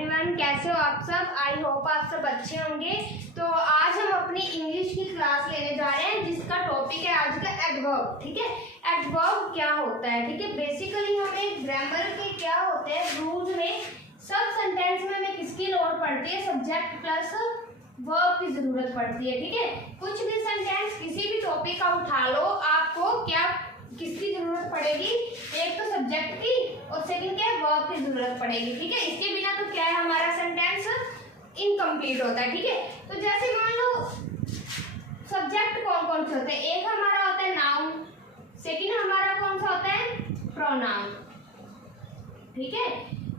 Everyone, कैसे हो आप सब। आई होप आप सब अच्छे होंगे। तो आज हम अपनी इंग्लिश की क्लास लेने जा रहे हैं जिसका टॉपिक है आज का एडवर्ब। ठीक है, एडवर्ब क्या होता है। ठीक है, बेसिकली हमें ग्रामर के क्या होते हैं रूल्स में सब सेंटेंस में हमें किसकी लोड पड़ती है, सब्जेक्ट प्लस वर्ब की जरूरत पड़ती है। ठीक है, कुछ भी सेंटेंस किसी भी टॉपिक का उठा लो, आपको क्या किसकी जरूरत पड़ेगी, एक तो सब्जेक्ट की और सेकंड क्या है वर्ब की जरूरत पड़ेगी। ठीक है, इसके बिना तो क्या है हमारा सेंटेंस इनकम्प्लीट होता है। ठीक है, तो जैसे मान लो सब्जेक्ट कौन कौन से होते हैं, एक हमारा होता है नाउन, सेकंड हमारा कौन सा होता है प्रोनाउन। ठीक है,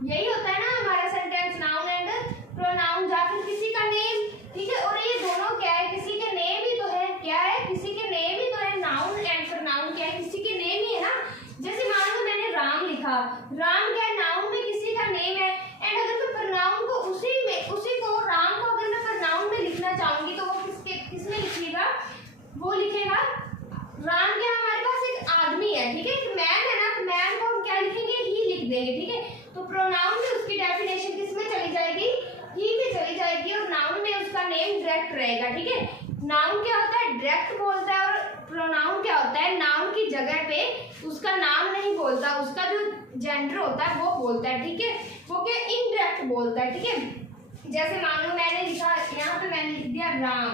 यही होता है ना हमारा सेंटेंस, नाउन एंड प्रोनाउन, या फिर किसी का नेम। ठीक है, और ये दोनों क्या है, किसी के नेम ही तो है, क्या है किसी के नेम ही तो है। नाउन एंड प्रोनाउन क्या है, किसी के नेम ही है ना। जैसे मान लो मैंने राम लिखा, राम क्या है नाउन में किसी का नेम है, एंड अगर मैं प्रोनाउन को उसी को राम को अगर मैं प्रोनाउन में लिखना चाहूंगी तो वो किसमें लिखिएगा, वो लिखेगा राम क्या हमारे पास एक आदमी है। ठीक है, एक मैन है ना, तो मैन को हम क्या लिखेंगे, ही लिख देंगे। ठीक है, तो प्रोनाउन में उसकी डेफिनेशन किसमें चली जाएगी, ही में चली जाएगी, और नाउन में उसका नेम डायरेक्ट रहेगा। ठीक है, नाउन क्या होता है डायरेक्ट बोलता है, और प्रोनाउन क्या होता है नाउन की जगह पे उसका नाम नहीं बोलता, उसका जो जेंडर होता है वो बोलता है। ठीक है, वो क्या इनडायरेक्ट बोलता है। ठीक है, जैसे मान लो मैंने लिखा, यहाँ पे मैंने लिख दिया राम,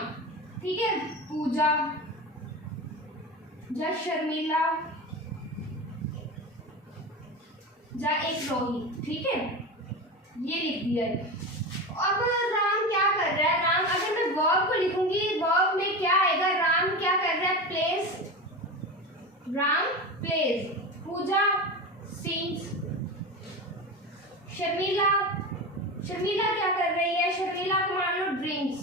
ठीक है, पूजा, जा शर्मिला, जा एक रोहित। ठीक है, ये लिख दिया है। अब राम क्या कर रहा है, राम अगर मैं वर्ब को लिखूंगी, वर्ब में क्या आएगा, राम क्या कर रहा है प्लेस, राम प्लेस, पूजा सिंग्स, शर्मिला क्या कर रही है, शर्मिला को मान लो ड्रिंक्स,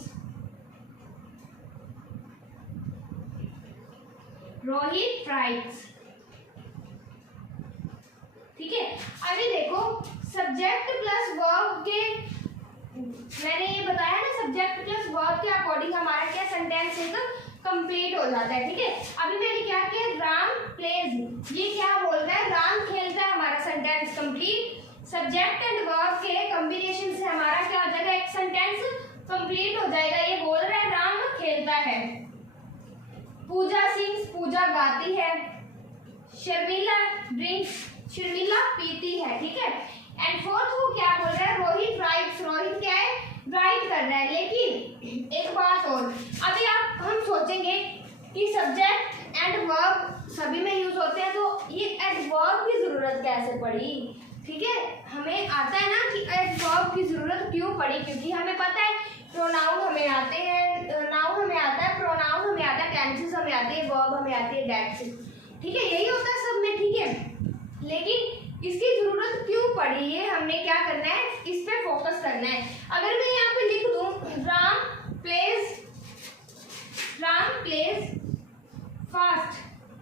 रोहित राइट्स। ठीक है, अभी देखो सब्जेक्ट प्लस वर्ब के, मैंने ये बताया ना सब्जेक्ट प्लस वर्ब के अकॉर्डिंग हमारा क्या सेंटेंस एक कंप्लीट हो जाता है। ठीक है, अभी मैंने क्या किया, राम प्लेज, ये क्या बोल रहा है, राम खेलता है, हमारा sentence complete. Subject and verb के कॉम्बिनेशन से हमारा क्या हो जाएगा, एक सेंटेंस कंप्लीट हो जाएगा। ये बोल रहा है राम खेलता है, पूजा सिंग्स, पूजा गाती है, शर्मिला ड्रिंक्स, शर्मिला पीती है। ठीक है, एंड फोर्थ वो क्या बोल रहा है, रोहित राइट्स, रोहित क्या है राइट कर रहा है। लेकिन एक बात और, अभी हम सोचेंगे कि सब्जेक्ट एंड वर्ब सभी में यूज होते हैं, तो ये एडवर्ब की जरूरत कैसे पड़ी। ठीक है, हमें आता है ना कि एडवर्ब की जरूरत क्यों पड़ी, क्योंकि हमें पता है प्रोनाउन हमें आते हैं, नाउन हमें आता है, प्रोनाउन हमें आता है, टेंसेस हमें आती है, वर्ब हमें आती है, डेट्स। ठीक है, यही होता है सब में। ठीक है, लेकिन इसकी जरूरत क्यों पड़ी, ये हमने क्या करना है, इस पे फोकस करना है। अगर मैं यहाँ पे लिख दूं राम प्लेज फास्ट,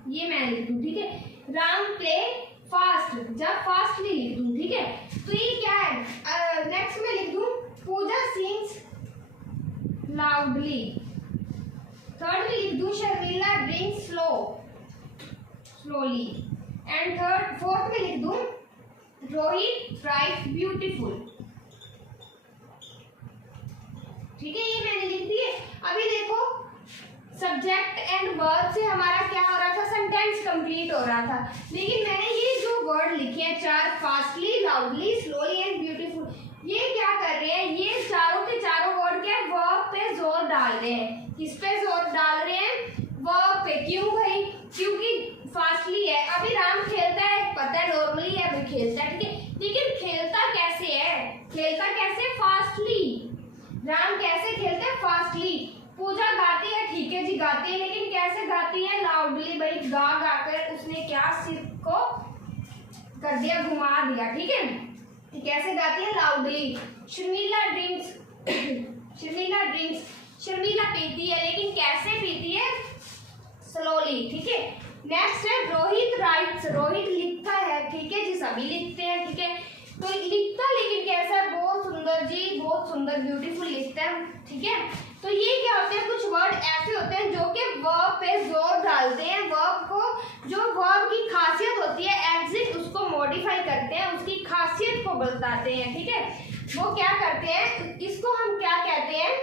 ये मैं लिख दूं। ठीक है, राम प्ले फास्ट, जब फास्टली लिख दूं। ठीक है, तो ये क्या है, नेक्स्ट में लिख दूं पूजा सिंग्स लाउडली, थर्ड में लिख दूं Sharmila drinks slowly, and fourth में लिख दूं रोहित राइट्स ब्यूटीफुल। ठीक है, ये मैंने लिख दिए। अभी देखो सब्जेक्ट एंड वर्ब से हमारा क्या हो रहा था, सेंटेंस कंप्लीट हो रहा था, लेकिन मैंने ये जो वर्ड लिखे हैं चार, fastly, loudly, slowly and beautiful, ये क्या कर रहे हैं, ये चारों के चारों वर्ड क्या वर्ब पे जोर डाल रहे हैं। किस पे जोर डाल रहे हैं, वर्ब पे। क्यों भाई, क्योंकि फास्टली है, अभी राम खेलता है, पता है नॉर्मली है अभी खेलता है। ठीक है, लेकिन खेलता कैसे है, खेलता कैसे, फास्टली। राम कैसे खेलते हैं, फास्टली। पूजा गाती है, ठीक है जी गाती है, लेकिन कैसे गाती है, लाउडली। भाई गा गाकर उसने क्या सिर को कर दिया, घुमा दिया। ठीक है, कैसे गाती है, लाउडली। शर्मिला ड्रिंक्स शर्मिला पीती है, लेकिन कैसे पीती है, स्लोली। ठीक है, नेक्स्ट है रोहित राइट्स, रोहित लिखता है। ठीक है जी, सभी लिखते हैं। ठीक है, तो लिखता लेकिन कैसा है, बहुत सुंदर जी, बहुत सुंदर ब्यूटीफुल लिखता है। ठीक है, तो ये क्या होते हैं, कुछ वर्ड ऐसे होते हैं जो कि वर्ब पे जोर डालते हैं, वर्ब को, जो वर्ब की खासियत होती है एग्जिट, उसको मॉडिफाई करते हैं, उसकी खासियत को बताते हैं। ठीक है, वो क्या करते हैं, इसको हम क्या कहते हैं,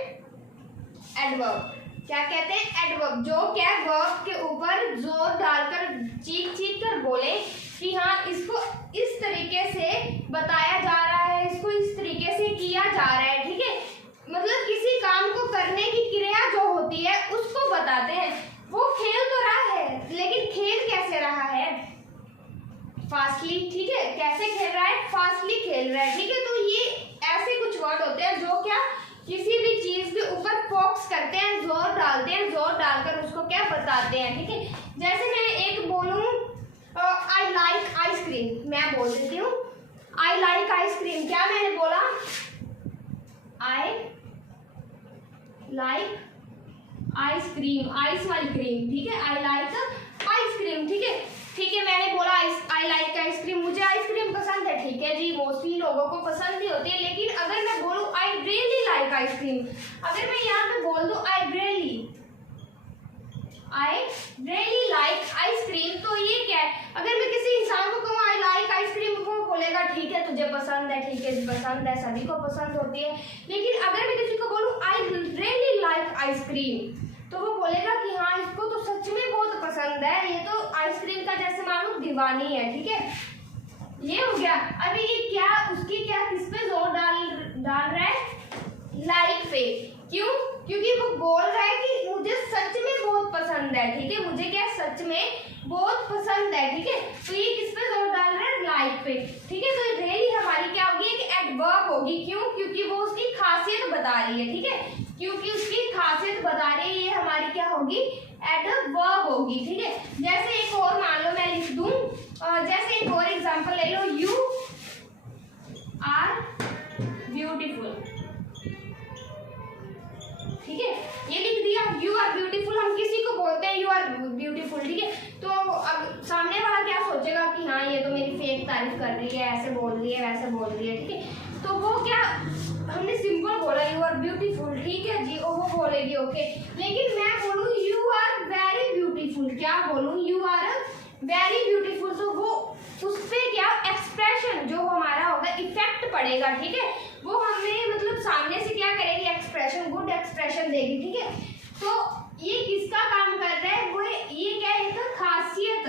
एडवर्ब। क्या कहते हैं, एडवर्ब, जो क्या वर्ब के ऊपर जोर डालकर चीख चीख कर बोले कि हाँ इसको इस तरीके से बताया जा रहा है, इसको इस तरीके से किया जा रहा है, ठीक है। मतलब किसी काम को करने की क्रिया जो होती है उसको बताते हैं। वो खेल तो रहा है लेकिन खेल कैसे रहा है, फास्टली, ठीक है। कैसे खेल रहा है, फास्टली खेल रहा है, ठीक है। तो ये ऐसे कुछ वर्ड होते हैं जो क्या किसी भी चीज के ऊपर फोकस करते हैं, जोर डालते हैं, जोर डालकर उसको क्या बताते हैं, ठीक है। जैसे मैं एक बोलूं आई लाइक आइसक्रीम, मैं बोल देती हूँ आई लाइक आइसक्रीम। क्या मैंने बोला, आई लाइक आइसक्रीम, आइस वाली क्रीम, ठीक है। आई लाइक आइसक्रीम, ठीक है, ठीक है। मैंने बोला आई लाइक आइसक्रीम, मुझे आइसक्रीम पसंद है, ठीक है जी, मोस्टली लोगों को पसंद ही होती है। लेकिन अगर मैं बोलूँ आई रियली लाइक आइसक्रीम, अगर मैं यहाँ पे बोल दूँ आई रियली लाइक आइसक्रीम, तो ये क्या है, अगर मैं किसी इंसान को कहूँ आई लाइक आइसक्रीम, वो बोलेगा ठीक है तुझे पसंद है, ठीक है पसंद है, सभी को पसंद होती है। लेकिन अगर मैं किसी को बोलूँ आई रियली लाइक आइसक्रीम, तो वो बोलेगा कि हाँ इसको तो सच में बहुत पसंद है, ये तो आइसक्रीम का जैसे मानो दीवानी है, ठीक है। ये हो गया। अभी ये क्या उसकी क्या किस पे जोर डाल रहा है, लाइक पे। क्यों, क्योंकि वो बोल रहा है कि मुझे सच में बहुत पसंद है, ठीक है, मुझे क्या सच में बहुत पसंद है, ठीक है। तो ये किस पे जोर डाल रहा है, लाइक पे, ठीक है। तो रियली हमारी क्या होगी, एक एडवर्ब होगी। क्यों, क्योंकि वो उसकी खासियत बता रही है, ठीक है, क्योंकि उसकी खासियत बता रही है, ये हमारी क्या होगी, एडवर्ब होगी, ठीक है। जैसे एक और मान लो मैं लिख दूं, जैसे एक और एग्जांपल ले लो, यू आर ब्यूटीफुल, ठीक है, ये लिख दिया यू आर ब्यूटीफुल। हम किसी को बोलते हैं यू आर ब्यूटीफुल, ठीक है, तो अब सामने वाला क्या सोचेगा कि हाँ ये तो मेरी फेक तारीफ कर रही है, ऐसे बोल रही है, वैसे बोल रही है, ठीक है। तो वो क्या, हमने सिंपल बोला यू आर ब्यूटीफुल, ठीक है जी, वो बोलेगी ओके। लेकिन मैं बोलूँ यू आर वेरी ब्यूटीफुल, क्या बोलूँ, यू आर वेरी ब्यूटीफुल, तो वो उस पर क्या एक्सप्रेशन जो हमारा होगा इफेक्ट पड़ेगा, ठीक है। वो हमें मतलब सामने से क्या करेगी, एक्सप्रेशन, गुड एक्सप्रेशन देगी, ठीक है। तो ये किसका काम कर रहा है, वो ये क्या है, तो खासियत,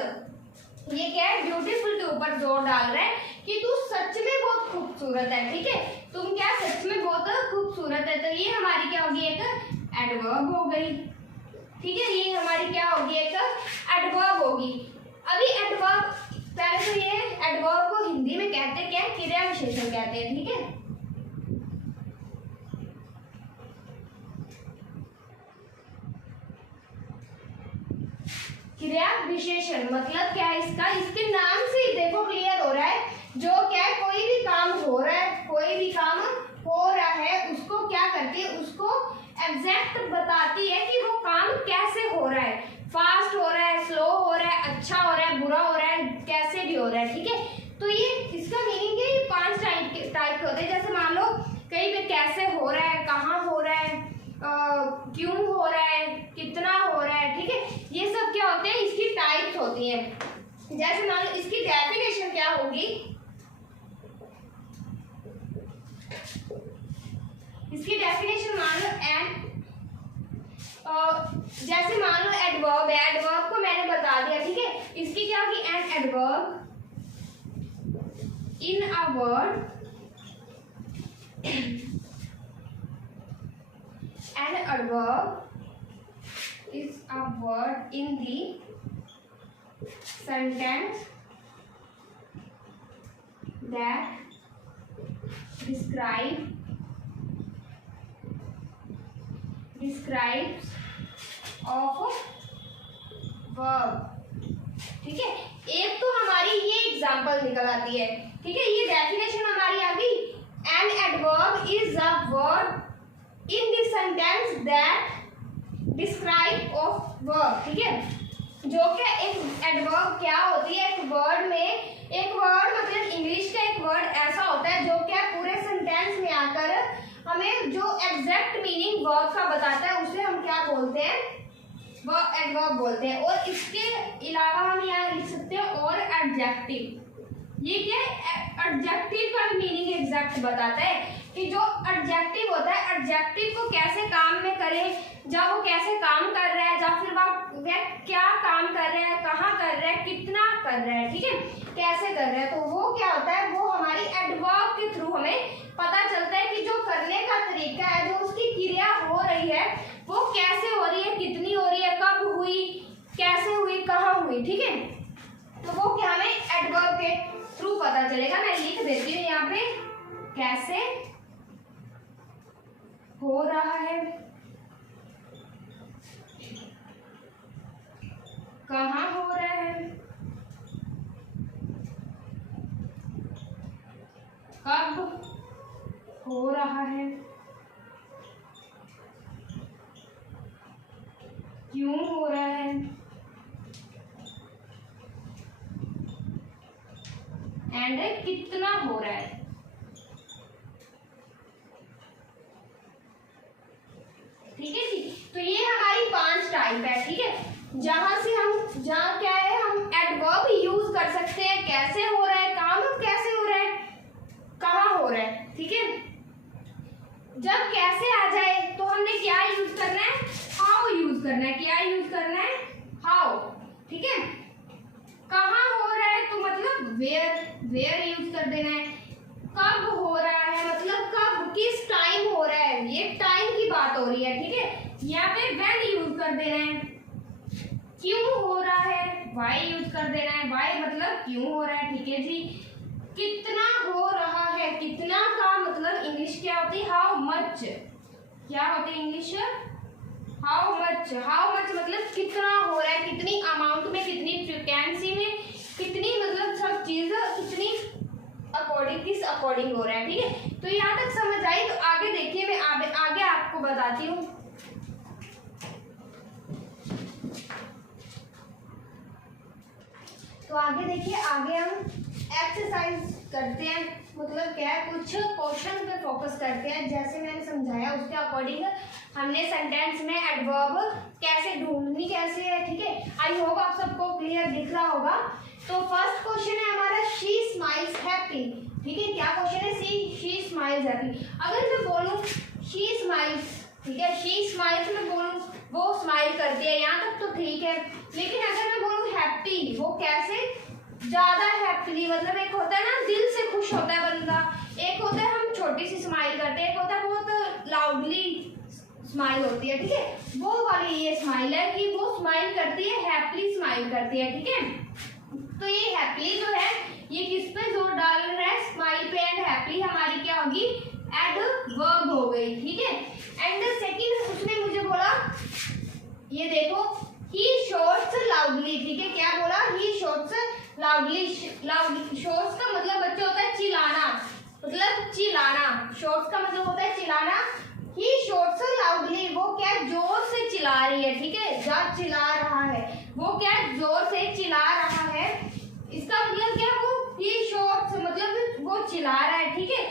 ये क्या है, ब्यूटीफुल के ऊपर जोर डाल रहा है कि तू सच में बहुत खूबसूरत है, ठीक है, तुम क्या सच में बहुत खूबसूरत है। तो ये हमारी क्या होगी, एक एडवर्ब हो गई, ठीक है, ये हमारी क्या होगी, एक एडवर्ब होगी। अभी एडवर्ब, पहले तो ये एडवर्ब को हिंदी में कहते क्या, क्रिया विशेषण कहते हैं, ठीक है। क्रिया विशेषण मतलब क्या है इसका, इसके नाम से ही देखो क्लियर हो रहा है, जो क्या है, कोई भी काम हो रहा है, कोई भी काम हो रहा है, उसको क्या करती है, उसको एग्जैक्ट बताती है कि वो काम कैसे हो रहा है, फास्ट हो रहा है, स्लो हो रहा है, अच्छा हो रहा है, बुरा हो रहा है, कैसे भी हो रहा है, ठीक है। तो ये इसका मीनिंग है, 5 टाइप के होते हैं। जैसे मान लो कहीं पे कैसे हो रहा है, कहाँ हो रहा है, क्यों हो रहा है, कितना हो रहा है, ठीक है, ये सब क्या होते हैं, इसकी टाइप्स होती हैं। जैसे मान लो इसकी डेफिनेशन क्या होगी, इसकी डेफिनेशन मान लो जैसे मान लो एडवर्ब है, एडवर्ब को मैंने बता दिया, ठीक है। इसकी क्या होगी, an adverb in a word, an adverb is a word in the sentence that describes of verb, ठीक है। एक तो हमारी ये एग्जांपल निकल आती है, ठीक है, ये डेफिनेशन हमारी आ गई, an adverb is a word in the sentence that describe of verb, ठीक है। जो कि एक एडवर्ब क्या होती है, एक वर्ड में, एक वर्ड मतलब इंग्लिश का एक वर्ड ऐसा होता है जो क्या पूरे सेंटेंस में आकर हमें जो एग्जैक्ट मीनिंग वर्ब का बताता है, उसे हम क्या बोलते हैं, वो एडवर्ब बोलते हैं। और इसके अलावा हम यहाँ लिख सकते हैं और एडजेक्टिव, ये क्या एडजेक्टिव का मीनिंग एग्जैक्ट बताता है कि जो एडजेक्टिव होता है, एडजेक्टिव को कैसे काम में करें, जब वो कैसे काम कर रहा है, या फिर वह क्या काम कर रहा है, कहाँ कर रहा है, कितना कर रहा है, ठीक है, कैसे कर रहा है। तो वो क्या होता है, वो हमारी एडवर्ब के थ्रू हमें पता चलता है कि जो करने का तरीका है, जो उसकी क्रिया हो रही है, वो कैसे हो रही है, कितनी हो रही है, कब हुई, कैसे हुई, कहाँ हुई, ठीक है। तो वो क्या हमें एडवर्ब के थ्रू पता चलेगा। मैं लिख देती हूँ यहाँ पे, कैसे हो रहा है, कहाँ हो रहा है, कब हो रहा है, क्यों हो रहा है, एंड कितना हो रहा है। ठीक है जी। तो ये हमारी 5 टाइप है, ठीक है, जहाँ क्या है, हम एडवर्ब यूज कर सकते हैं, कैसे हो रहा है काम, कैसे हो रहा है, कहाँ हो रहा है, ठीक है। जब कैसे आ जाए तो हमने क्या यूज करना है, हाउ यूज करना है, क्या यूज करना है, हाउ, ठीक है। कहाँ हो रहा है तो मतलब वेयर यूज कर देना है। कब हो रहा है मतलब कब, किस टाइम हो रहा है, ये टाइम की बात हो रही है, ठीक है, यहाँ पे व्हेन यूज कर देना है। क्यों हो रहा है, व्हाई यूज कर देना है, व्हाई मतलब क्यों हो रहा है, ठीक है जी। कितना हो रहा है, कितना का मतलब इंग्लिश क्या होती है, हाउ मच, क्या होती है English, how much, how much मतलब कितना हो रहा है, कितनी अमाउंट में, कितनी फ्रीक्वेंसी में, कितनी मतलब सब चीज कितनी अकॉर्डिंग, किस अकॉर्डिंग हो रहा है, ठीक है। तो यहाँ तक समझ आई। तो आगे देखिए, मैं आगे आपको बताती हूँ। तो आगे देखिए, आगे हम एक्सरसाइज करते हैं, मतलब क्या है, कुछ क्वेश्चन पे फोकस करते हैं, जैसे मैंने समझाया उसके अकॉर्डिंग हमने सेंटेंस में एडवर्ब कैसे ढूंढनी कैसे है, ठीक है। आई होप आप सबको क्लियर दिख रहा होगा। तो फर्स्ट क्वेश्चन है हमारा, शी स्माइल्स हैप्पी, ठीक है। क्या क्वेश्चन है, शी स्माइल्स हैप्पी। अगर मैं बोलूं शी स्माइल्स, ठीक है, शी स्माइल्स में बोलूं वो स्माइल करती है, यहाँ तक तो ठीक है। लेकिन अगर मैं बोलूं हैप्पी, वो कैसे, ज्यादा हैप्पीली, मतलब एक होता है ना दिल से खुश होता है बंदा, एक होता है हम छोटी सी स्माइल करते हैं, एक होता है बहुत लाउडली स्माइल होती है, ठीक है। वो वाली ये स्माइल है कि वो स्माइल करती है, हैप्पीली स्माइल करती है, ठीक है। तो ये हैप्पीली जो है ये किस पे जोर डाल रहा है, स्माइल पे, एंड हैप्पीली हमारी क्या होगी, एडवर्ब हो गई, ठीक है। एंड सेकंड उसने मुझे बोला, ये देखो, ही शोट्स लाउडली, ठीक है। क्या बोला, ही शोट्स लाउडली, शोट्स का मतलब बच्चे होता है चिल्लाना, मतलब चिल्लाना, शोट्स का मतलब होता है चिल्लाना। ही शोट्स लाउडली, वो क्या जोर से चिल्ला रही है, ठीक है, जब चिल्ला रहा है, वो क्या जोर से चिल्ला रहा है। इसका मतलब क्या, वो ही शोट्स मतलब वो चिल्ला रहा है, ठीक है।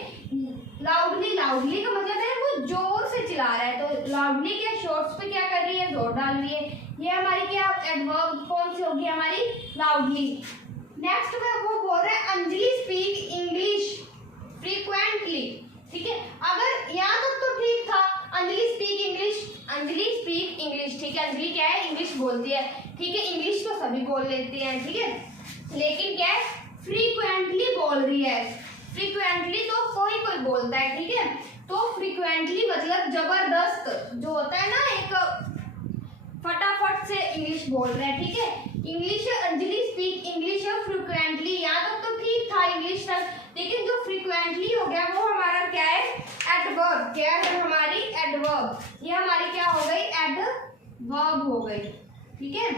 लाउडली, लाउडली का मतलब है वो जोर से चिल्ला रहा है, तो लाउडली क्या शोट्स पे क्या कर रही है, जोर डाल रही है। ये हमारी क्या एडवर्ब कौन सी होगी, हमारी लाउडली। नेक्स्ट में वो बोल रहा है अंजलि स्पीक इंग्लिश फ्रीक्वेंटली, ठीक है। अगर यहाँ तक तो ठीक था, Anjali speak English, Anjali speak English, ठीक है। अंजलि क्या है, इंग्लिश बोलती है, ठीक है, इंग्लिश तो सभी बोल लेते हैं, ठीक है। लेकिन क्या है, फ्रीक्वेंटली बोल रही है, फ्रीक्वेंटली तो कोई कोई बोलता है, ठीक है। तो फ्रीक्वेंटली मतलब जबरदस्त, जो होता है ना एक फटाफट से इंग्लिश बोल रहे हैं, ठीक है। English, Anjali speak English frequently, यहाँ तक तो ठीक था इंग्लिश तक, लेकिन जो फ्रीक्वेंटली हो गया वो हमारा क्या है, एडवर्ब, क्या है हमारी एडवर्ब, ये हमारी क्या हो गई, एडवर्ब हो गई, ठीक है।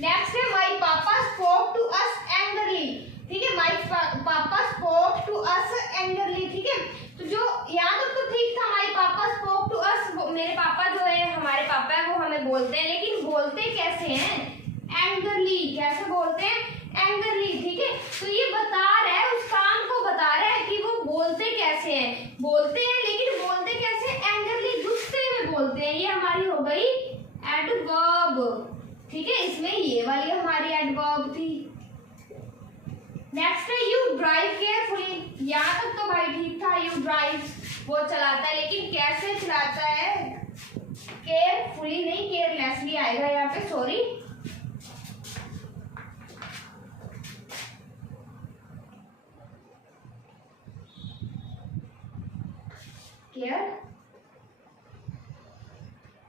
नेक्स्ट है माय पापा स्पोक टू अस एंग्रली, ठीक है, माय पापा स्पोक टू अस एंग्रली, ठीक है। तो जो यहाँ तक तो ठीक था, माय पापा स्पोक टू अस, मेरे पापा जो है, हमारे पापा है, वो हमें बोलते हैं, लेकिन बोलते कैसे हैं, एंग्रली, कैसे बोलते हैं, एंग्रली, ठीक है। तो ये बता रहा है, उस काम को बता रहा है कि वो बोलते कैसे हैं, बोलते हैं लेकिन बोलते कैसे, एंग्रली, गुस्से में बोलते हैं। ये हमारी हो गई एडवर्ब, ठीक है। इसमें ये वाली हमारी एडवर्ब थी। नेक्स्ट है यू ड्राइव केयरफुली। यहाँ तक तो भाई ठीक था, यू ड्राइव वो चलाता है, लेकिन कैसे चलाता है, केयरफुली नहीं केयरलेसली आएगा यहाँ पे, सॉरी।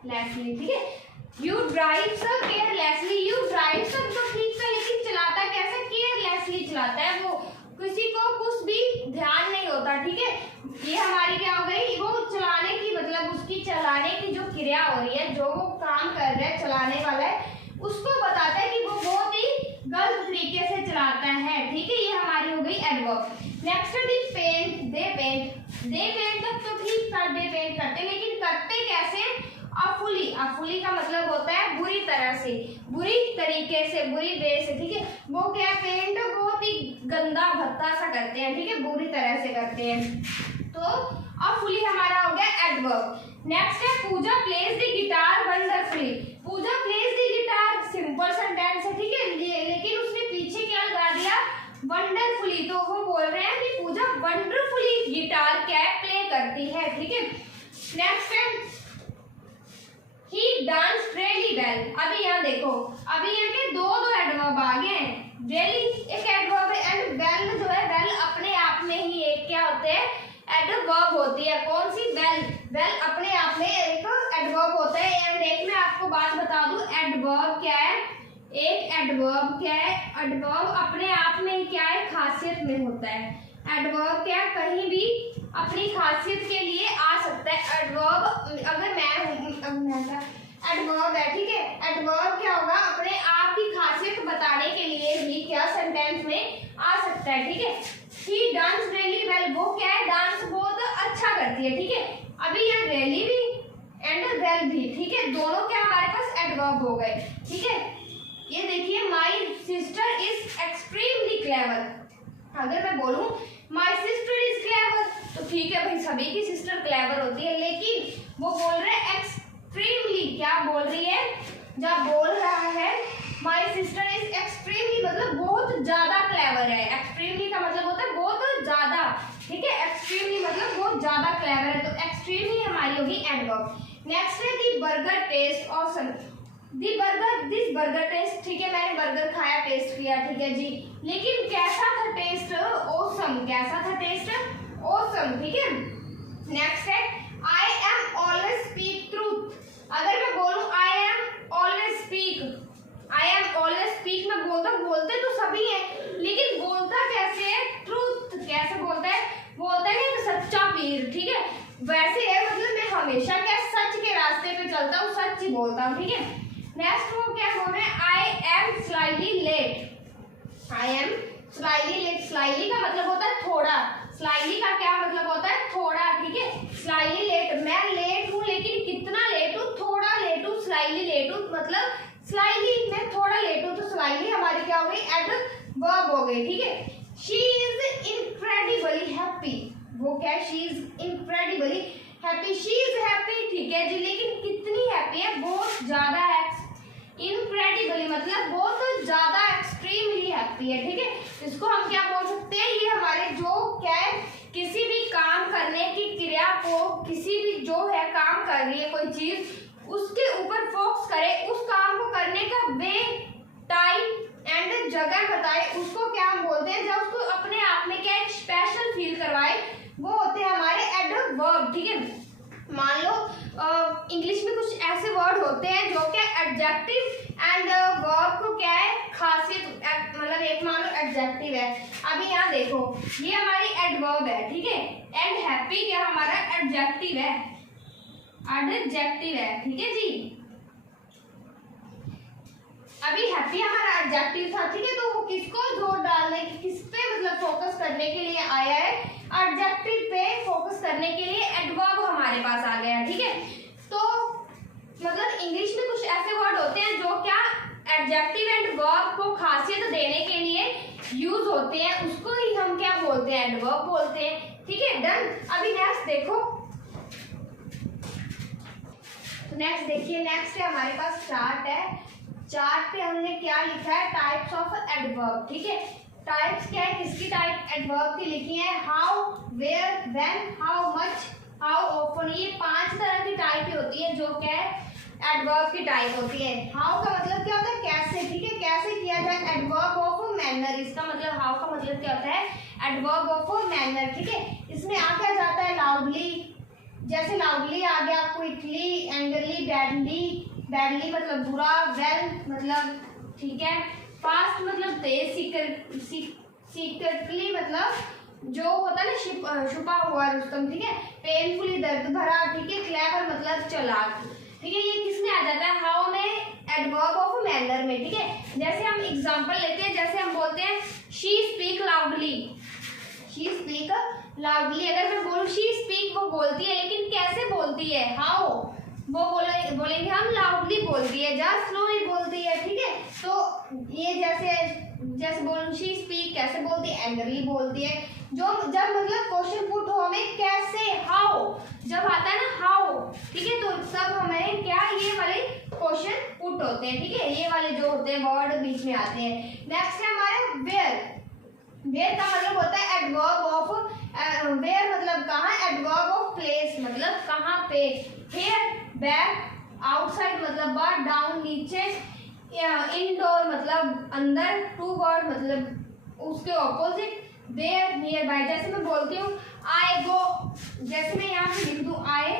केयरलेसली, ठीक है। यू ड्राइव सब केयरलेसली, यू ड्राइव सब तो ठीक था, लेकिन चलाता कैसे, केयरलेसली चलाता है, वो किसी को कुछ भी ध्यान नहीं होता, ठीक है। ये हमारी क्या हो गई, वो चलाने की मतलब उसकी चलाने की जो क्रिया हो रही है, जो वो काम कर रहा है चलाने वाला है, उसको बताता है कि वो बहुत ही गलत तरीके से चलाता है, ठीक है। ये हमारी हो गई एडवर्ब। नेक्स्ट है पेंट, दे पेंट। दे पेंट तक तो ठीक था, दे पेंट करते, लेकिन करते कैसे, अफुली। अफुली का मतलब होता है बुरी तरह से, बुरी तरीके से, बुरी वे से, ठीक है। वो क्या पेंट बहुत ही गंदा भद्दा सा करते हैं, ठीक है, बुरी तरह से करते हैं, तो अफुली हमारा हो गया एडवर्ब। नेक्स्ट है Pooja plays the guitar wonderfully. Pooja plays the guitar simple sentence है, ठीक है, लेकिन उसने पीछे क्या लगा दिया, वंडरफुली, तो वो बोल रहे हैं कि पूजा वंडरफुली गिटार क्या है, प्ले करती है, ठीक है। नेक्स्ट है He danced really well। अभी यहाँ देखो, अभी यहाँ के दो एडवर्ब आ गए हैं, really एक एडवर्ब है, एंड well जो है, well अपने आप में ही एक क्या होते हैं, एडवर्ब होती है। कौन सी, well। well अपने आप में एक एडवर्ब होता है, एंड एक मैं आपको बात बता दूं, एडवर्ब क्या है, एक एडवर्ब क्या है, एडवर्ब अपने आप में क्या है, खासियत में होता है। एडवर्ब क्या कहीं भी अपनी खासियत के लिए आ सकता है। एडवर्ब अगर मैं एडवर्ब है, ठीक है, एडवर्ब क्या होगा, अपने आप की खासियत बताने के लिए भी क्या सेंटेंस में आ सकता है, ठीक है। ही डांस रियली वेल, वो क्या है, डांस बहुत अच्छा करती है, ठीक है। अभी यहाँ रियली भी एंड वेल भी, ठीक है, दोनों क्या हमारे पास एडवर्ब हो गए, ठीक है। ये देखिए, my sister is extremely clever. अगर मैं बोलूं माई सिस्टर इज क्लेवर, तो ठीक है भाई, सभी की सिस्टर क्लेवर होती है, लेकिन वो बोल रहे हैं एक्सट्रीमली, क्या बोल रही है, जब बोल रहा है माई सिस्टर इज एक्सट्रीमली मतलब बहुत ज्यादा क्लेवर है। एक्सट्रीमली का मतलब होता है बहुत ज्यादा, ठीक है, एक्सट्रीमली मतलब बहुत ज्यादा क्लेवर है, तो एक्सट्रीमली हमारी होगी एडवर्ब। नेक्स्ट है the burger taste awesome. The burger, this burger taste, ठीक है, मैंने बर्गर खाया, टेस्ट किया, ठीक है जी, लेकिन कैसा था टेस्ट, ऑसम। कैसा था टेस्ट, ऑसम, ठीक है। नेक्स्ट है I am always speak truth. अगर मैं बोलूं I am always speak, I am always speak, मैं बोलते तो सभी हैं, लेकिन बोलता कैसे है, ट्रूथ। कैसे बोलता है, वो होता है कि सच्चा पीर, ठीक है, वैसे है, मतलब मैं हमेशा क्या सच के रास्ते पे चलता हूँ, सच ही बोलता हूँ, ठीक है। नेक्स्ट वो क्या बोल रहे हैं, I am slightly late. I am slightly late, slightly का मतलब होता है थोड़ा, स्लाइटली का क्या मतलब होता है, थोड़ा, ठीक है। स्लाइटली लेट, मैं लेट हूँ, लेकिन कितना लेट हूँ, थोड़ा लेट हूँ, स्लाइटली लेट हूँ मतलब स्लाइटली मैं थोड़ा लेट हूँ, तो स्लाइटली हमारी क्या हो गई, एडवर्ब हो गई, ठीक है। शी इज इनक्रेडिबली हैप्पी, वो क्या है, she is incredibly happy, she is happy, ठीक है जी, लेकिन कितनी हैप्पी है, बहुत ज्यादा है। इनक्रेडिबली मतलब बहुत ज्यादा, एक्सट्रीमली हैप्पी है, ठीक है। इसको हम क्या बोल सकते हैं, ये हमारे जो क्या है, किसी भी काम करने की क्रिया को, किसी भी जो है काम कर रही है कोई चीज, उसके ऊपर फोकस करे, उस काम को करने का वे, टाइम एंड जगह बताए, उसको क्या हम बोलते हैं, जब उसको अपने आप में क्या एक स्पेशल फील करवाए, वो होते हैं हमारे एडवर्ब, ठीक है। मान लो इंग्लिश में कुछ ऐसे वर्ड होते हैं जो क्या एडजेक्टिव एंड वर्ब को क्या है, खासियत, मतलब एक मान लो एडजेक्टिव है। अभी यहाँ देखो, ये हमारी एडवर्ब है, ठीक है, एंड हैप्पी क्या हमारा एडजेक्टिव है, एडजेक्टिव है, ठीक है जी। अभी हैप्पी हमारा एडजेक्टिव था, ठीक है, तो वो किसको जोर डालने, किस पे मतलब फोकस करने के लिए आया है, एडजेक्टिव पे फोकस करने के लिए एडवर्ब हमारे पास आ गया, ठीक है। तो मतलब इंग्लिश में कुछ ऐसे वर्ड होते हैं जो क्या एडजेक्टिव एंड वर्ब को खासियत देने के लिए यूज होते हैं, उसको ही हम क्या बोलते हैं, एडवर्ब बोलते हैं, ठीक है, डन। अभी नेक्स्ट देखो, तो नेक्स्ट देखिए, नेक्स्ट है हमारे पास चार्ट है। चार्ट पे हमने क्या लिखा है, टाइप्स ऑफ एडवर्ब, ठीक है। टाइप्स क्या है, किसकी टाइप एडवर्ब की लिखी है, how, where, when, how much, how often, ये 5 तरह की टाइप होती है जो क्या है एडवर्ब की टाइप होती है। हाउ का मतलब क्या होता है, कैसे, ठीक है, कैसे किया जाए, एडवर्ब ऑफ मैनर, इसका मतलब हाउ का मतलब क्या होता है, एडवर्ब ऑफ मैनर, ठीक है। इसमें आ क्या जाता है, लाउडली, जैसे लाउडली आ गया, क्विकली, एंग्रली, बैडली, बैडली मतलब बुरा, वेल मतलब ठीक है, फास्ट मतलब तेज, सीक्रेटली मतलब जो होता है ना छुपा हुआ रुस्तम, ठीक है, पेनफुली दर्द भरा, ठीक है, क्लेवर मतलब चालाक, ठीक है। ये किसमें आ जाता है, हाउ में, एडवर्ब ऑफ मैनर में, ठीक है। जैसे हम एग्जांपल लेते हैं, जैसे हम बोलते हैं she speak loudly, she speak loudly, अगर मैं बोलूँ शी स्पीक, वो बोलती है, लेकिन कैसे बोलती है, हाउ, वो बोलेंगे हम लाउडली बोलती है, जस्ट स्लोली बोलती है, ठीक है। तो ये जैसे बोलूँ शी स्पीक, कैसे बोलती है, एंग्रली बोलती है, जो जब मतलब क्वेश्चन पुट हो हमें कैसे, हाउ जब आता है ना हाउ, ठीक है, तो सब हमें क्या ये वाले क्वेश्चन पुट होते हैं, ठीक है, ये वाले जो होते हैं वर्ड बीच में आते हैं। नेक्स्ट है हमारे वेयर, वेयर का मतलब होता है एडवर्ब ऑफ, वेयर मतलब कहाँ, एडवर्ब ऑफ प्लेस मतलब कहाँ पे, हियर, बैक, आउटसाइड मतलब बाहर, डाउन नीचे, इनडोर मतलब अंदर, टू वर्ड मतलब उसके ऑपोजिट, देयर, नियर बाय। जैसे मैं बोलती हूँ आई गो, जैसे मैं यहाँ पे लिख दूँ आई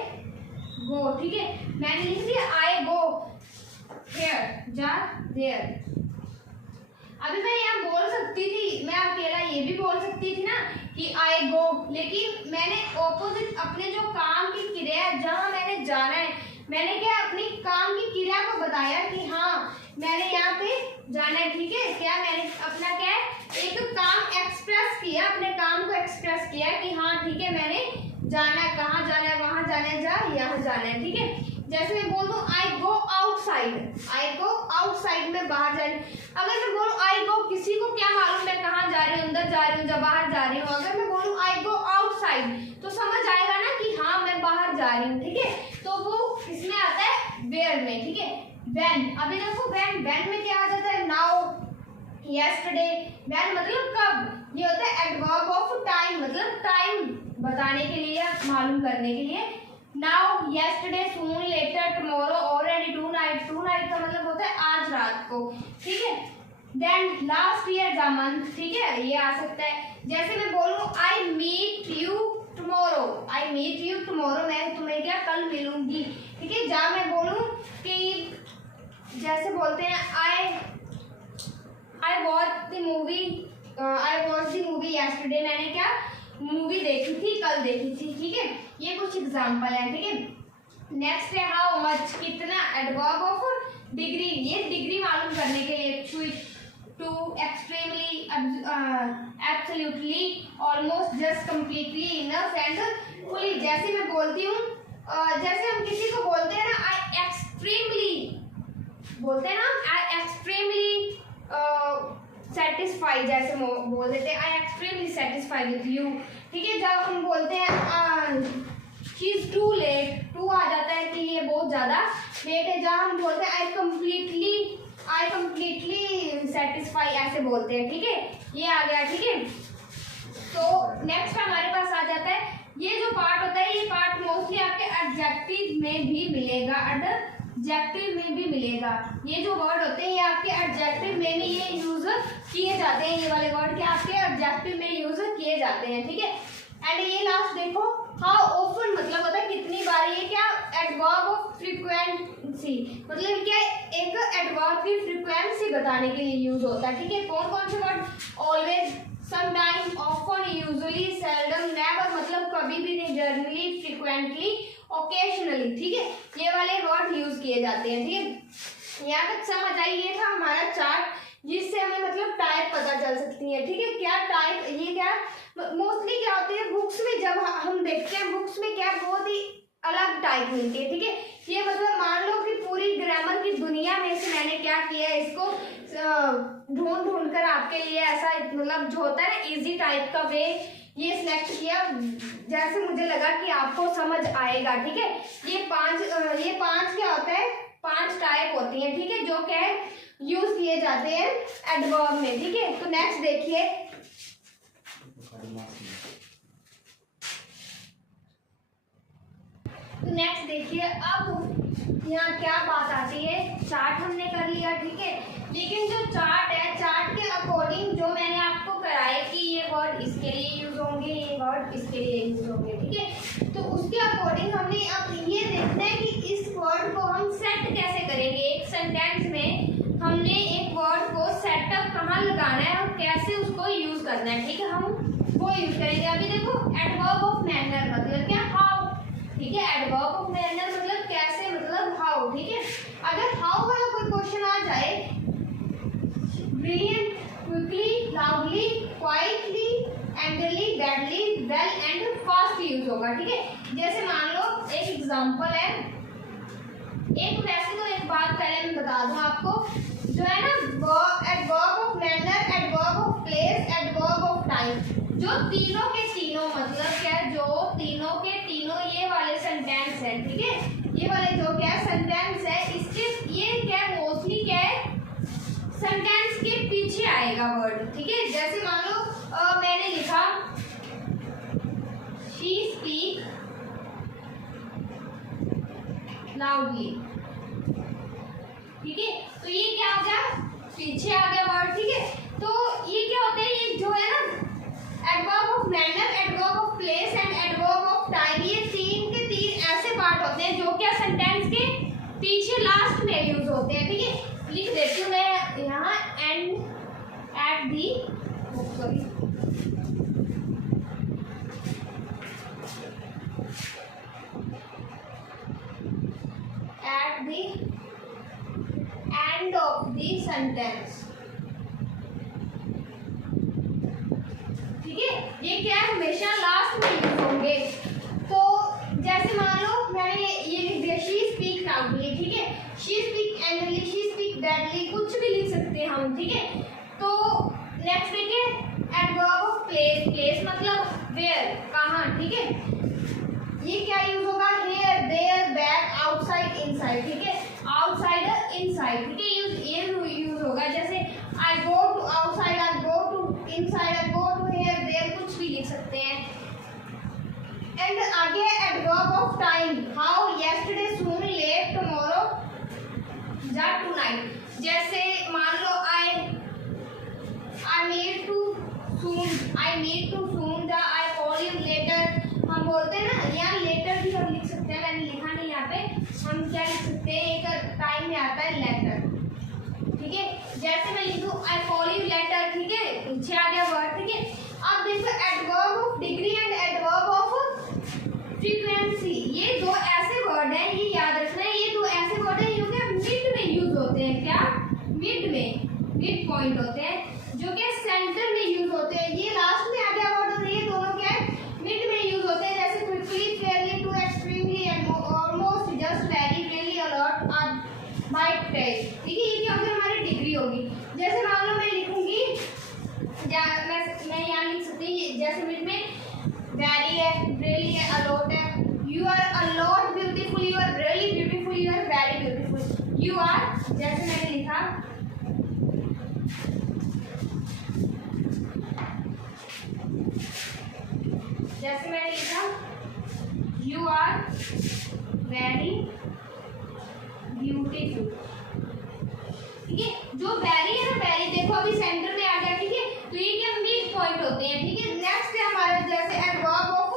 गो, ठीक है, मैंने लिख दिया आई गो हियर, जा, देयर। अभी मैं यहाँ बोल सकती थी, मैं अकेला ये भी बोल सकती थी ना कि आई गो, लेकिन मैंने ऑपोजिट अपने जो काम की क्रिया है, जहाँ मैंने जाना है, मैंने क्या अपनी काम की क्रिया को बताया कि हाँ मैंने यहाँ पे जाना है, ठीक है, क्या मैंने अपना क्या है एक काम एक्सप्रेस किया, अपने काम को एक्सप्रेस किया कि हाँ ठीक है मैंने जाना है, कहाँ जाना है, वहाँ जाना है, यहाँ जाना है, ठीक है। जैसे मैं बोल दूँ आई go outside, I go outside में बाहर जा रही हूँ। अगर मैं बोलूँ आई गो, किसी को क्या मालूम मैं कहाँ जा रही हूँ, अंदर जा रही हूँ या बाहर जा रही हूँ। अगर मैं बोलूँ आई गो आउटसाइड तो समझ आएगा ना कि हाँ मैं बाहर जा रही हूँ, ठीक है, तो वो इसमें आता है वेयर में, ठीक है। व्हेन, अभी देखो व्हेन, व्हेन में क्या आ जाता है, नाउ, यस्टरडे, व्हेन मतलब कब, ये होता है एडवर्ब ऑफ टाइम मतलब टाइम बताने के लिए, मालूम करने के लिए। Now, yesterday, soon, later, tomorrow, already, tonight, tonight का मतलब होता है आज रात को, ठीक है। Then last year, the month, ठीक है, ये आ सकता है। जैसे मैं बोलूँ I meet you tomorrow, I meet you tomorrow, मैं तुम्हें क्या कल मिलूंगी, ठीक है। जहाँ मैं बोलूँ कि जैसे बोलते हैं I watch the movie yesterday, मैंने क्या मूवी देखी थी, कल देखी थी, ठीक है। ये कुछ एग्जांपल है, ठीक है। नेक्स्ट है हाउ मच, कितना, एडवर्ब ऑफ डिग्री, ये डिग्री मालूम करने के लिए, too, extremely, absolutely, almost, just, completely, enough and fully. जैसे मैं बोलती हूँ, जैसे हम किसी को बोलते हैं ना आई एक्सट्रीमली, बोलते हैं ना आई एक्सट्रीमली सेटिस्फाइड, जैसे बोल देते हैं I extremely satisfied with you, ठीक है। जब हम बोलते हैं she is too late, too आ जाता है कि ये बहुत ज़्यादा लेट है। जहाँ हम बोलते हैं आई कम्प्लीटली सेटिस्फाई, ऐसे बोलते हैं, ठीक है, ये आ गया, ठीक है। तो नेक्स्ट हमारे पास आ जाता है, ये जो पार्ट होता है, ये पार्ट मोस्टली आपके एडजेक्टिव में भी मिलेगा, एडजेक्टिव में भी मिलेगा। ये जो वर्ड होते हैं ये आपके एडजेक्टिव में भी ये यूज किए जाते हैं, ये वाले वर्ड के आपके एडजेक्टिव में यूज किए जाते हैं, ठीक है। एंड ये लास्ट देखो हाउ ऑफन मतलब होता है कितनी बार, ये क्या एडवर्ब ऑफ फ्रीक्वेंसी मतलब क्या एक एडवर्ब की फ्रीक्वेंसी बताने के लिए यूज होता है, ठीक है। कौन कौन से word, always, sometime, often, usually, seldom, never मतलब कभी भी नहीं, जनरली, फ्रीक्वेंटली, ओकेशनली, ठीक है, ये वाले वर्ड यूज किए जाते हैं, ठीक है। यहाँ तक समझ आई, ये था हमारा चार्ट जिससे हमें मतलब टाइप पता चल सकती है, ठीक है। क्या टाइप, ये क्या मोस्टली क्या होती है बुक्स में, जब हम देखते हैं बुक्स में क्या बहुत ही अलग टाइप मिलती है, ठीक है। ये मतलब मान लो कि पूरी ग्रामर की दुनिया में से मैंने क्या किया है, इसको ढूंढ कर आपके लिए ऐसा मतलब जो होता है ना इजी टाइप का वे ये सिलेक्ट किया, जैसे मुझे लगा कि आपको समझ आएगा, ठीक है। ये पांच क्या होता है, 5 टाइप होती हैं, ठीक है, जो क्या है यूज किए जाते हैं एडवर्ब में, ठीक है। तो नेक्स्ट देखिए, अब यहाँ क्या बात आती है, चार्ट हमने कर लिया, ठीक है। लेकिन जो चार्ट है, चार्ट के अकॉर्डिंग जो मैंने आपको कराया कि ये वर्ड इसके लिए यूज होंगे, ये वर्ड इसके लिए यूज होंगे, ठीक है। तो उसके अकॉर्डिंग हमने अब ये देखते हैं कि इस वर्ड को हम सेट कैसे करेंगे। एक सेंटेंस में हमने एक वर्ड को सेटअप कहाँ लगाना है और कैसे उसको यूज करना है, ठीक है। हम वो यूज करेंगे। अभी देखो, एडवर्ब ऑफ मैनर मतलब क्या, हाउ, ठीक है। एडवर्ब ऑफ मैनर मतलब कैसे, मतलब हाउ, ठीक है। अगर हाउ वाला कोई क्वेश्चन आ जाए, brilliant, quickly, loudly, quietly, angrily, badly, well and fast use होगा, ठीक है। जैसे मान लो एक एग्जांपल है, एक वैसे तो एक बात पहले मैं बता दूं आपको, जो है ना adverb of manner, adverb of place, adverb of time, जो तीनों के तीनों मतलब क्या है, जो तीनों के तीनों ये वाले सेंटेंस है, ठीक है। ये वाले जो क्या सेंटेंस है, इसके ये क्या मोस्टली क्या है, सेंटेंस के पीछे आएगा वर्ड, ठीक है। जैसे मान लो मैंने लिखा शी स्पीक लाउडली, ठीक है। तो ये क्या हो गया, पीछे आ गया वर्ड, ठीक है। तो ये क्या होते हैं, ये जो है ना adverb of manner, adverb of place and adverb of time, ये तीन के तीन ऐसे पार्ट होते हैं जो क्या सेंटेंस के पीछे लास्ट में यूज होते हैं, ठीक है। लिख देती हूँ मैं यहाँ, and at the, sorry, at the end of the sentence, ठीक है। ये क्या है, हमेशा लास्ट में यूज होंगे। तो जैसे मान लो मैंने ये लिख दिया, शी स्पीक लाउडली, ठीक है। She speak angrily, she speak badly, कुछ भी लिख सकते हैं हम, ठीक है। तो नेक्स्ट देखिए, एडवर्ब ऑफ प्लेस, प्लेस मतलब वेयर, कहाँ, ठीक है। ये क्या यूज होगा, here, there, back, outside, inside, ठीक है। आउटसाइड, इनसाइड, ठीक है। ये यूज होगा। जैसे I go to outside, I go to inside, I go to here, there, कुछ भी लिख सकते हैं। एंड आगे adverb of time, how, yesterday, soon, late, tomorrow, या टुनाइट। जैसे मान लो आई नीड टू सून, या आई कॉल यू लेटर, हम बोलते हैं ना, यहाँ लेटर भी हम लिख सकते हैं, मैंने लिखा नहीं यहाँ पे, हम क्या लिख सकते हैं, एक टाइम में आता है लेटर, ठीक है। जैसे मैं लिखूं आई कॉल यू लेटर, ठीक है, पीछे आ गया वर्ड, ठीक है। अब देखो adverb of degree and adverb of frequency, ये दो ऐसे वर्ड हैं, ये याद रखना है, ये दो ऐसे वर्ड हैं जो कि मिड में यूज होते हैं, क्या, मिड में, मिड पॉइंट होते हैं, जो कि सेंटर में यूज होते हैं। ये लास्ट में आ गया वर्ड और ये दोनों क्या है, मिड में यूज होते हैं। जैसे quickly, fairly, too extremely, and almost, just, very, really, a lot, bite, test, ठीक है। ये क्या होगी, हमारी डिग्री होगी। जैसे मान लो मैं लिखूंगी, मैं यहाँ लिख सकती हूँ, जैसे मिड में वेरी है, रियली है, अलॉट है, you are a lot beautiful, you are really beautiful, you are very beautiful, you are, जैसे मैंने लिखा यू आर वेरी ब्यूटीफुल, ठीक है। जो वेरी है ना, वेरी देखो अभी सेंटर में आ गया, ठीक है। तो ये क्या मिड पॉइंट होते हैं, ठीक है। नेक्स्ट है हमारा जैसे एडवर्ब ऑफ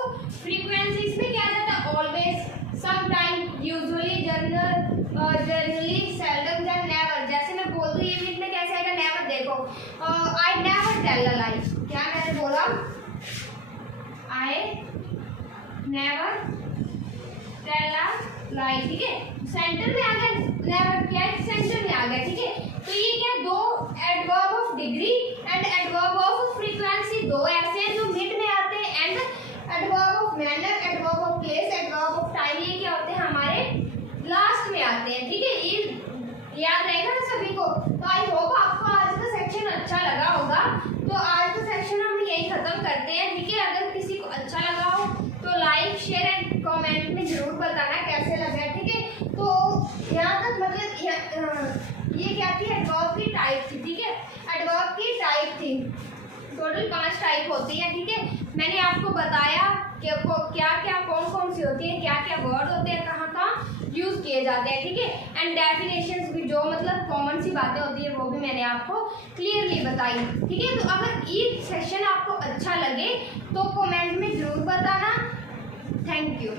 फ्रीक्वेंसी, इसमें क्या आ जाता है, always, some time, usually, generally, seldom, या नेवर। जैसे मैं बोल दूं, ये मिड में कैसे आएगा, नेवर, देखो आई नेवर टेल अ लाई, क्या मैंने बोला, आई नेवर टेल अ लाई, ठीक है। सेंटर में आ गया, नेवर क्या है, सेंटर में आ गया, ठीक है। तो ये क्या, दो adverb of degree and adverb of frequency, दो ऐसे हैं जो मिड में आते हैं। And adverb of manner, adverb of place, adverb of time, ये क्या होते हैं, हमारे लास्ट में आते हैं, ठीक है। ये याद रहेगा ना सभी को। तो आई होप आपको आज का सेक्शन अच्छा लगा होगा। तो आज का सेक्शन हम यही खत्म करते हैं, ठीक है। अगर किसी को अच्छा लगा हो तो लाइक, शेयर एंड कमेंट में जरूर बताना कैसे लगा, ठीक है। तो यहाँ तक मतलब ये क्या थी, एडवर्ब की टाइप थी, ठीक है, एडवर्ब की टाइप थी। टोटल 5 टाइप होती है, ठीक है। मैंने आपको बताया कि क्या क्या कौन कौन सी होती है, क्या क्या वर्ड होते हैं, कहाँ कहाँ यूज किए जाते हैं, ठीक है। एंड डेफिनेशंस भी, जो मतलब कॉमन सी बातें होती है वो भी मैंने आपको क्लियरली बताई, ठीक है। तो अगर ये सेशन आपको अच्छा लगे तो कमेंट में जरूर बताना। Thank you.